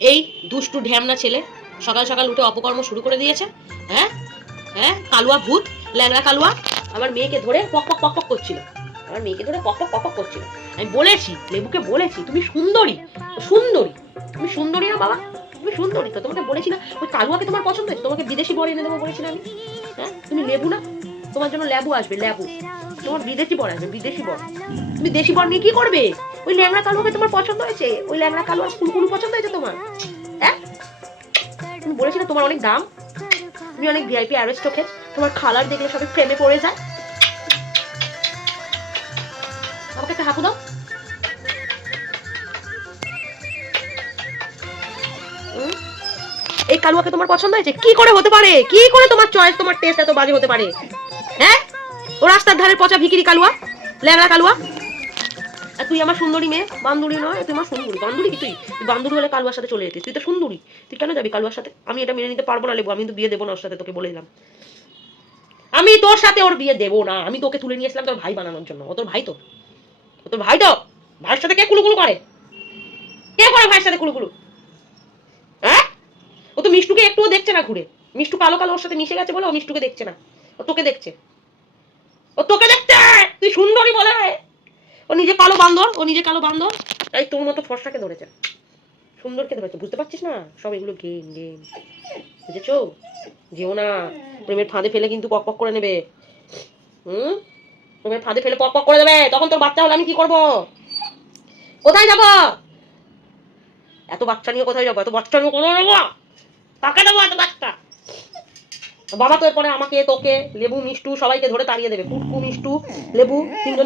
এই দুষ্টু ঢ্যামনা ছেলে সকাল সকাল উঠে অপকর্ম শুরু করে দিয়েছে। হ্যাঁ হ্যাঁ, কালুয়া ভূত, ল্যাংড়া কালুয়া আমার মেয়েকে ধরে পক পক পক পক করছিল। আমার মেয়েকে ধরে পক পক পক পক করছিল। আমি বলেছি, লেবুকে বলেছি, তুমি সুন্দরী, সুন্দরী, তুমি সুন্দরী না বাবা, তুমি সুন্দরী তো। তোমাকে বলেছি না ওই কালুয়াকে তোমার পছন্দ হয়েছে, তোমাকে বিদেশি বর এনে দেবো বলেছি না আমি? হ্যাঁ, তুমি লেবু না? তোমার জন্য লেবু আসবে, লেবু। তোমার বিদেশি বর আসবে, বিদেশি বর। তুমি দেশি বর নিয়ে কি করবে? ওই ল্যাংড়া কালুয়াকে তোমার পছন্দ হয়েছে? ওই ল্যাংড়া কালুয়ার কুলকুলু পছন্দ হয়েছে তোমার? হ্যাঁ, তুমি বলেছি না তোমার অনেক দাম, তুমি অনেক ভিআইপি অ্যারিস্টোক্রেট, তোমার খালার দেখলে সবাই প্রেমে পড়ে যায়। আমাকে একটা হাঁপু দাও। এই কালুয়াকে তোমার পছন্দ হয়েছে? কি করে হতে পারে? কি করে তোমার চয়েস, তোমার টেস্ট এত বাজে হতে পারে? হ্যাঁ, ও রাস্তার ধারে পচা ভিকিরি কালুয়া, ল্যাংড়া কালুয়া। আর তুই আমার সুন্দরী মেয়ে, বান্দুরি নয়, তুই আমার সুন্দরী। বান্দুরি কি তুই? তুই বান্দুরি হলে কালুয়ার সাথে চলে যেতিস। তুই তো সুন্দরী, তুই কেন যাবি কালুয়ার সাথে? আমি এটা মেনে নিতে পারবো না লেবু, আমি তো বিয়ে দেবো না ওর সাথে, তোকে বলে দিলাম। আমি তোর সাথে ওর বিয়ে দেবো না। আমি তোকে তুলে নিয়েছিলাম তোর ভাই বানানোর জন্য। ও তোর ভাই তো, ও তোর ভাই তো। ভাইয়ের সাথে কে কুলুকুলু করে? কে করে ভাইয়ের সাথে কুলুকুলু? হ্যাঁ, ও তো মিষ্টুকে একটুও দেখছে না ঘুরে। মিষ্টু কালো কালো ওর সাথে মিশে গেছে বলে ও মিষ্টুকে দেখছে না, ও তোকে দেখছে। ও তোকে দেখছে, তুই সুন্দরী বলে। ও নিজে কালো বান্দর, ও নিজে কালো বান্দর, তাই তোর মতো ফর্সাকে ধরেছে, সুন্দরকে ধরেছে। বুঝতে পারছিস না? সব এগুলো গেম গেম, বুঝেছো? যেও না, প্রেমের ফাঁদে ফেলে কিন্তু পক পক করে নেবে। প্রেমের ফাঁদে ফেলে পক পক করে দেবে, তখন তোর বাচ্চা হলে আমি কি করব? কোথায় যাব? এত বাচ্চা নিয়ে কোথায় যাবো? এত বাচ্চা নিয়ে কোথায় যাবো? কাকে দেবো এত বাচ্চা? বাবা তো এরপরে আমাকে, তোকে, লেবু, মিষ্টু সবাইকে ধরে তাড়িয়ে দেবে। পুটকু, মিষ্টু, লেবু, তিনজন